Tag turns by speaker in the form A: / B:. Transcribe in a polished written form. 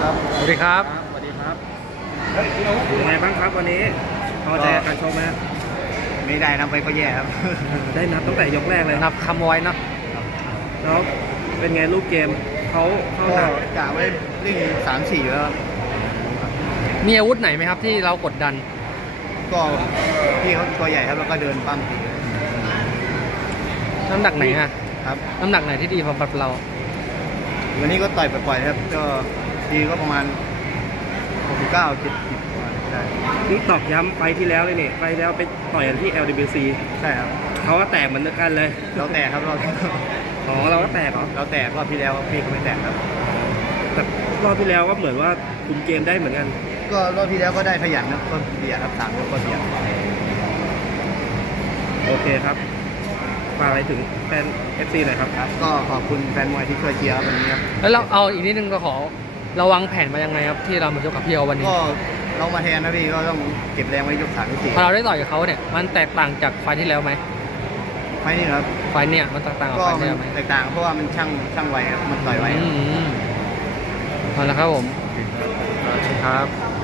A: ครับ
B: สวัสดีครับ
A: สวัสดีครับ
C: ยังไงบ้างครับวันนี้พอใจกับการชกไหม
A: ไม่ได้นับไปก็แย่ครับ
C: ได้นับตั้งแต่ยกแรกเลย
B: นับคำไว้เนาะ
C: แล้วเป็นไงลูกเกมเขาเข้า
A: ก็
C: หนัก
A: กะไว้เร่ง3-4แล้วครับ
B: มีอาวุธไหนไหมครับที่เรากดดัน
A: ก็พี่เขาตัวใหญ่ครับแล้วก็เดินปั้มตีเลย
B: น้ำหนักไหนฮะ
A: ครับ
B: น้ำหนักไหนที่ดีสำหรับเรา
A: วันนี้ก็ต่อยปล่อยๆครับก็ทีก็ประมาณ69 70ประมาณได้
C: นี่ตอกย้ำไฟล์ที่แล้วเลยเนี่ยไฟล์ที่แล้วไปต่อยกันที่ LWC
A: ใช่ครับ
C: เขาก็แตกเหมือนกันเลย
A: เราแตกครับรอบ
C: อ๋อเราก็แตกเหรอ
A: เราแตกรอบที่แล้วพี่เขาไม่แตกครับ
C: แต่รอบที่แล้วก็เหมือนว่าคุมเกมได้เหมือนกัน
A: ก็รอบที่แล้วก็ได้ขยันครับก็เบียดครับ3ยกก็เบียด
C: โอเคครับฝากอะไรถึงแฟน FC หน่อยครับ
A: ครับก็ขอบคุณแฟนมวยที่ช่วยเชียร์วันนี้ครับ
B: แล้วเราเอาอีกนิดนึงก็ขอระวังแผนมายังไงครับที่เรามาชกกับพี่เอาวันนี้
A: ก็เรามาแทนนะพี่ก็ต้องเก็บแรงไว้ยก3 ที่
B: พอเราได้ต่อยกับเขาเนี่ยมันแตกต่างจากไฟล์ที่แล้วไหม
A: 4ไม่นี่ครับ
B: ไฟล์เนี่ยมันแตกต่างกับ
A: ก็
B: ไฟล์
A: มั
B: ที่
A: น
B: แล้วไหม
A: แตกต่างเพราะว่ามันช่างไวครับมันต่อยไวครับ
B: เอาละครับผม
A: ครับ